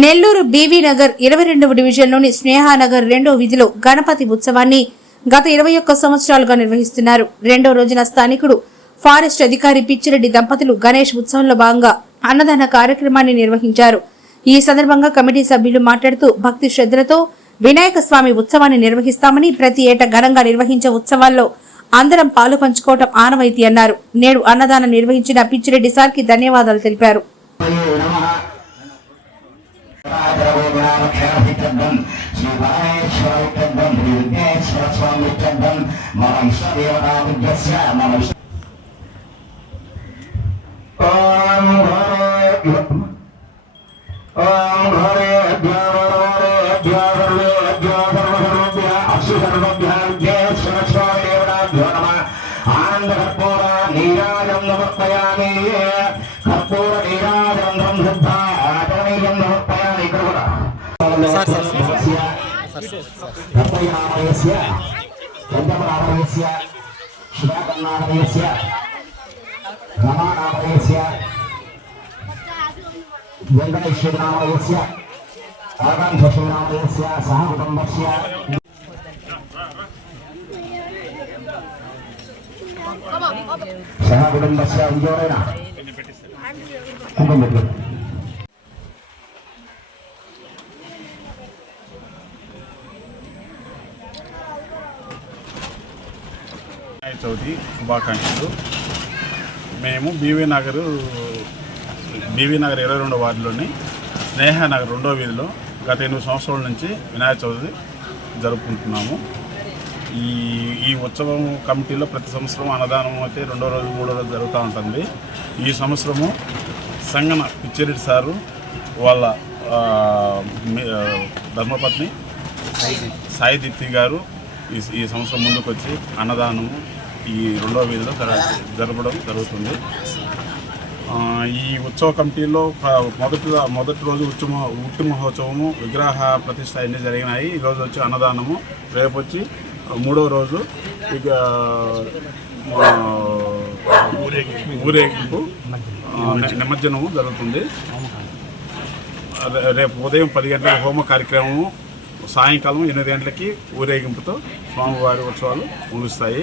Nellore BV Nagar ఇరవై రెండవ డివిజన్లోని స్నేహానగర్ రెండో విధిలో గణపతి ఉత్సవాన్ని గత ఇరవై ఒక్క సంవత్సరాలుగా నిర్వహిస్తున్నారు. రెండో రోజున స్థానికుడు ఫారెస్ట్ అధికారి పిచ్చిరెడ్డి దంపతులు గణేష్ ఉత్సవంలో భాగంగా అన్నదాన కార్యక్రమాన్ని నిర్వహించారు. ఈ సందర్భంగా కమిటీ సభ్యులు మాట్లాడుతూ భక్తి శ్రద్ధలతో వినాయక స్వామి ఉత్సవాన్ని నిర్వహిస్తామని ప్రతి ఏటా ఘనంగా నిర్వహించే ఉత్సవాల్లో అందరం పాలు పంచుకోవటం ఆనవాయితీ అన్నారు. నేడు అన్నదానం నిర్వహించిన పిచ్చిరెడ్డి సార్కి ధన్యవాదాలు తెలిపారు. ఆనందకర్పూర నీరాజం సమర్పయామి. కర్పూర నీరాజం బ్రహ్మ ఆచరణీయం సమర్పయామి కర్పూరనామయస్య చంద్రమనామయస్య వెంకటేశ్వరనామయస్య ఆకాంక్షనామయస్య సహ కుటుంబస్య సహ కుటుంబస్య వినాయక చవితి శుభాకాంక్షలు. మేము బీవీ నగర్ బీవీ నగర్ ఇరవై రెండో వార్డులోని స్నేహ నగర్ రెండో వీధిలో గత ఎనిమిది సంవత్సరాల నుంచి వినాయక చవితి జరుపుకుంటున్నాము. ఈ ఈ ఉత్సవం కమిటీలో ప్రతి సంవత్సరం అన్నదానం అయితే రెండో రోజు మూడో రోజు జరుగుతూ ఉంటుంది. ఈ సంవత్సరము సంగన పిచ్చిరెడ్డి సారు వాళ్ళ మీ- ధర్మపత్ని సాయి దీప్తి గారు ఈ ఈ సంవత్సరం ముందుకు వచ్చి అన్నదానము ఈ రెండో వీధిలో జరపడం జరుగుతుంది. ఈ ఉత్సవ కమిటీలో మొదటి మొదటి రోజు ఉత్సవ ఉట్టి మహోత్సవము విగ్రహ ప్రతిష్ట అన్నీ జరిగినాయి. ఈరోజు వచ్చి అన్నదానము. రేపు వచ్చి మూడో రోజు ఇక ఊరేగింపు నిమజ్జనము జరుగుతుంది. రేపు ఉదయం పది గంటల హోమ కార్యక్రమము సాయంకాలం ఎనిమిది గంటలకి ఊరేగింపుతో స్వామివారి ఉత్సవాలు ముగుస్తాయి.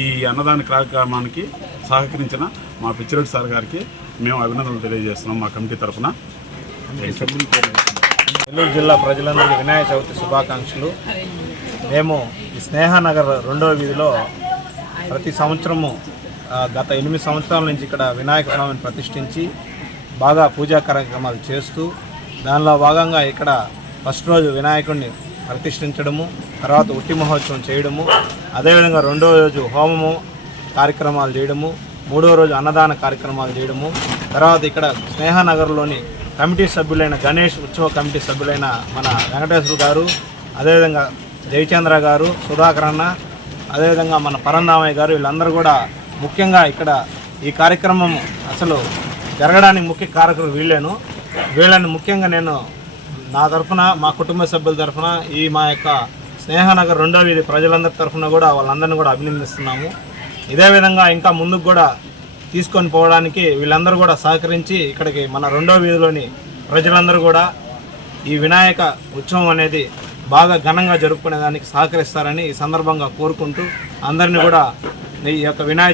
ఈ అన్నదాన కార్యక్రమానికి సహకరించిన మా పిచ్చిరెడ్డి సార్ గారికి మేము అభినందనలు తెలియజేస్తున్నాం మా కమిటీ తరఫున నెల్లూరు జిల్లా ప్రజలందరికీ వినాయక చవితి శుభాకాంక్షలు. మేము ఈ స్నేహానగర్ రెండవ వీధిలో ప్రతి సంవత్సరము గత ఎనిమిది సంవత్సరాల నుంచి ఇక్కడ వినాయక స్వామిని ప్రతిష్ఠించి బాగా పూజా కార్యక్రమాలు చేస్తూ దానిలో భాగంగా ఇక్కడ ఫస్ట్ రోజు వినాయకుడిని ప్రతిష్ఠించడము తర్వాత ఉట్టి మహోత్సవం చేయడము అదేవిధంగా రెండో రోజు హోమము కార్యక్రమాలు చేయడము మూడో రోజు అన్నదాన కార్యక్రమాలు చేయడము తర్వాత ఇక్కడ స్నేహనగర్లోని కమిటీ సభ్యులైన గణేష్ ఉత్సవ కమిటీ సభ్యులైన మన వెంకటేశ్వర గారు అదేవిధంగా జయచంద్ర గారు సుధాకర్ అన్న అదేవిధంగా మన పరందామయ్య గారు వీళ్ళందరూ కూడా ముఖ్యంగా ఇక్కడ ఈ కార్యక్రమం అసలు జరగడానికి ముఖ్య కారకులు వీళ్ళేను. వీళ్ళని ముఖ్యంగా నేను నా తరఫున మా కుటుంబ సభ్యుల తరఫున ఈ మా యొక్క స్నేహనగర్ రెండో వీధి ప్రజలందరి తరఫున కూడా వాళ్ళందరినీ కూడా అభినందిస్తున్నాము. ఇదే విధంగా ఇంకా ముందుకు కూడా తీసుకొని పోవడానికి వీళ్ళందరూ కూడా సహకరించి ఇక్కడికి మన రెండో వీధిలోని ప్రజలందరూ కూడా ఈ వినాయక ఉత్సవం అనేది బాగా ఘనంగా జరుపుకునే దానికి సహకరిస్తారని ఈ సందర్భంగా కోరుకుంటూ అందరినీ కూడా ఈ యొక్క వినాయక